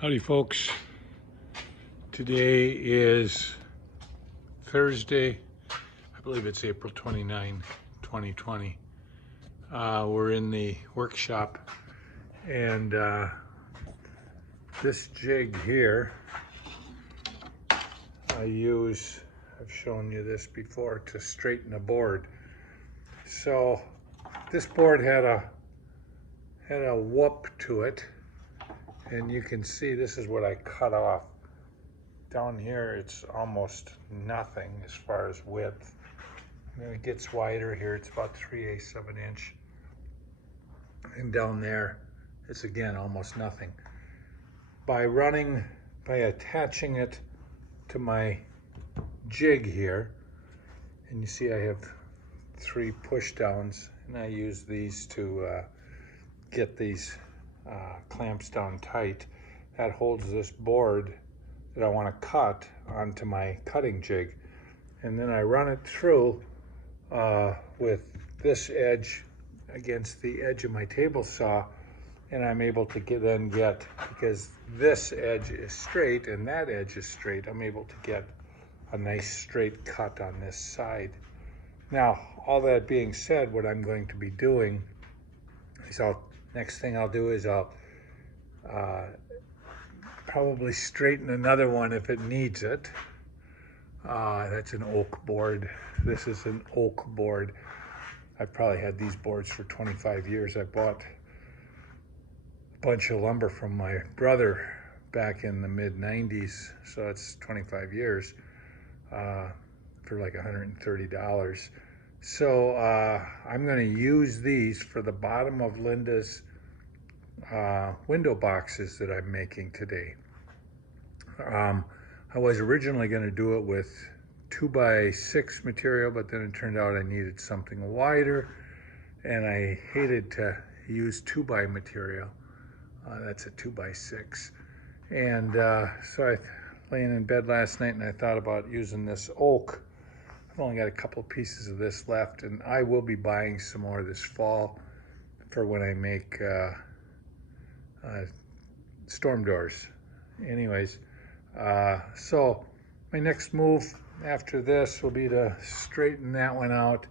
Howdy folks, today is Thursday, I believe it's April 29, 2020. We're in the workshop and this jig here I've shown you this before, to straighten a board. So this board had a whoop to it, and you can see this is what I cut off. Down here it's almost nothing as far as width. And it gets wider here, it's about 3/8 of an inch. And down there it's again almost nothing. By attaching it to my jig here, and you see I have 3 push downs, and I use these to get these clamps down tight. That holds this board that I want to cut onto my cutting jig, and then I run it through with this edge against the edge of my table saw, and I'm able to get, because this edge is straight and that edge is straight, I'm able to get a nice straight cut on this side. Now, all that being said, what I'm going to be doing is next thing I'll do is I'll probably straighten another one if it needs it. That's an oak board. This is an oak board. I've probably had these boards for 25 years. I bought a bunch of lumber from my brother back in the mid-90s, so it's 25 years for like $130. So I'm going to use these for the bottom of Linda's window boxes that I'm making today. I was originally going to do it with 2x6 material, but then it turned out I needed something wider, and I hated to use 2x material. That's a 2x6. And so I laying in bed last night and I thought about using this oak. I've only got a couple pieces of this left, and I will be buying some more this fall for when I make storm doors. Anyways, so my next move after this will be to straighten that one out.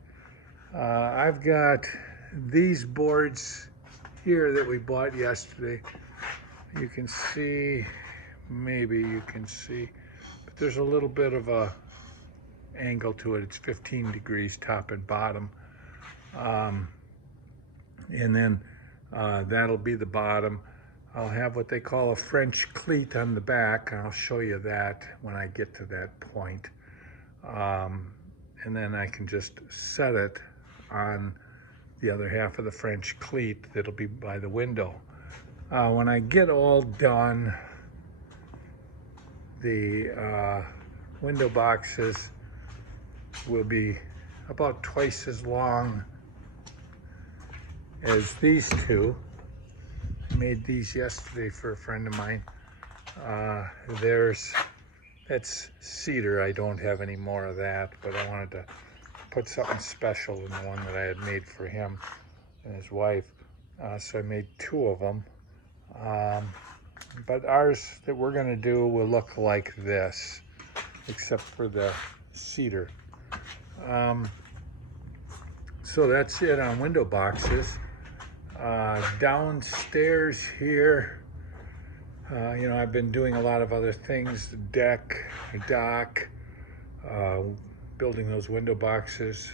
I've got these boards here that we bought yesterday. You can see, maybe you can see, but there's a little bit of a angle to it. It's 15 degrees top and bottom. And then that'll be the bottom. I'll have what they call a French cleat on the back, and I'll show you that when I get to that point. And then I can just set it on the other half of the French cleat that'll be by the window. When I get all done, the window boxes will be about twice as long as these two. I made these yesterday for a friend of mine. That's cedar. I don't have any more of that, but I wanted to put something special in the one that I had made for him and his wife. So I made 2 of them. But ours that we're gonna do will look like this, except for the cedar. So that's it on window boxes. Downstairs here, I've been doing a lot of other things, deck, dock, building those window boxes.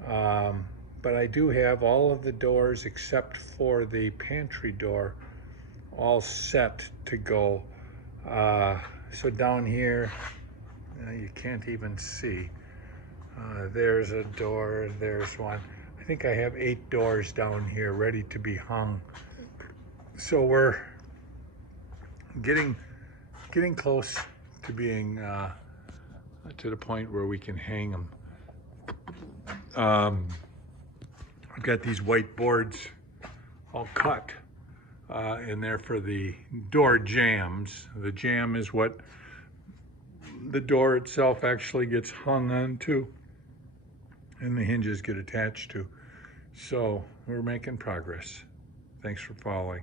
But I do have all of the doors except for the pantry door all set to go. So down here, you can't even see. There's a door, there's one. I think I have 8 doors down here ready to be hung. So we're getting close to being to the point where we can hang them. I've got these white boards all cut, and they're for the door jambs. The jamb is what the door itself actually gets hung onto, and the hinges get attached to. So we're making progress. Thanks for following.